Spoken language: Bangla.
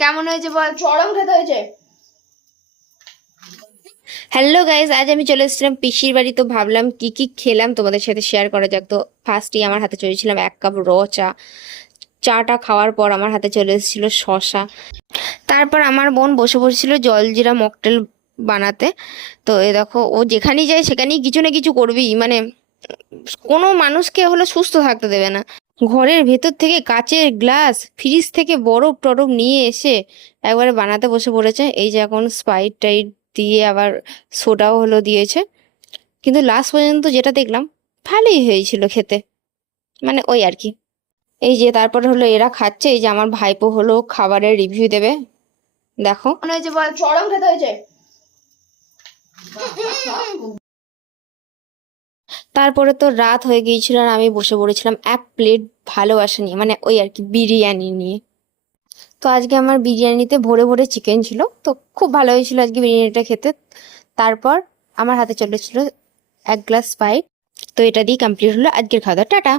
কেমন হয়েছে বল? চরম খেতে হয়েছে। হ্যালো গাইজ, আজ আমি চলে এসেছিলাম পিসির বাড়ি। তো ভাবলাম কি কি খেলাম তোমাদের সাথে শেয়ার করা যাক। তো ফার্স্টই আমার হাতে চলেছিলাম 1 কাপ চা। চাটা খাওয়ার পর আমার হাতে চলে এসেছিল শসা। তারপর আমার বোন বসে পড়েছিল জলজিরা মকটেল বানাতে। তো এ দেখো, ও যেখানেই যায় সেখানেই কিছু না কিছু করবেই, মানে কোনো মানুষকে হলো সুস্থ থাকতে দেবে না। ঘরের ভেতর থেকে কাচের গ্লাস, ফ্রিজ থেকে বরফ টরফ নিয়ে এসে একবারে বানাতে বসে পড়েছে। এই যে এখন স্প্রাইট টাইট দিয়ে আবার সোডাও হলো দিয়েছে, কিন্তু লাস্ট পর্যন্ত যেটা দেখলাম ভালোই হয়েছিল খেতে, মানে ওই আর কি। এই যে তারপর হলো এরা খাচ্ছে, এই যে আমার ভাইপো হলো খাবারের রিভিউ দেবে, দেখো। কেমন হয়েছে বল? চরম খেতে হয়েছে। তারপরে তো রাত হয়ে গিয়েছিল আর আমি বসে পড়েছিলাম 1 প্লেট ভালোবাসা নিয়ে, মানে ওই আর কি বিরিয়ানি নিয়ে। তো আজকে আমার বিরিয়ানিতে ভরে ভরে চিকেন ছিল, তো খুব ভালো হয়েছিল আজকে বিরিয়ানিটা খেতে। তারপর আমার হাতে চলেছিল 1 গ্লাস স্প্রাইট। তো এটা দিয়ে কমপ্লিট হলো আজকের খাওয়া দাওয়া। টাটা।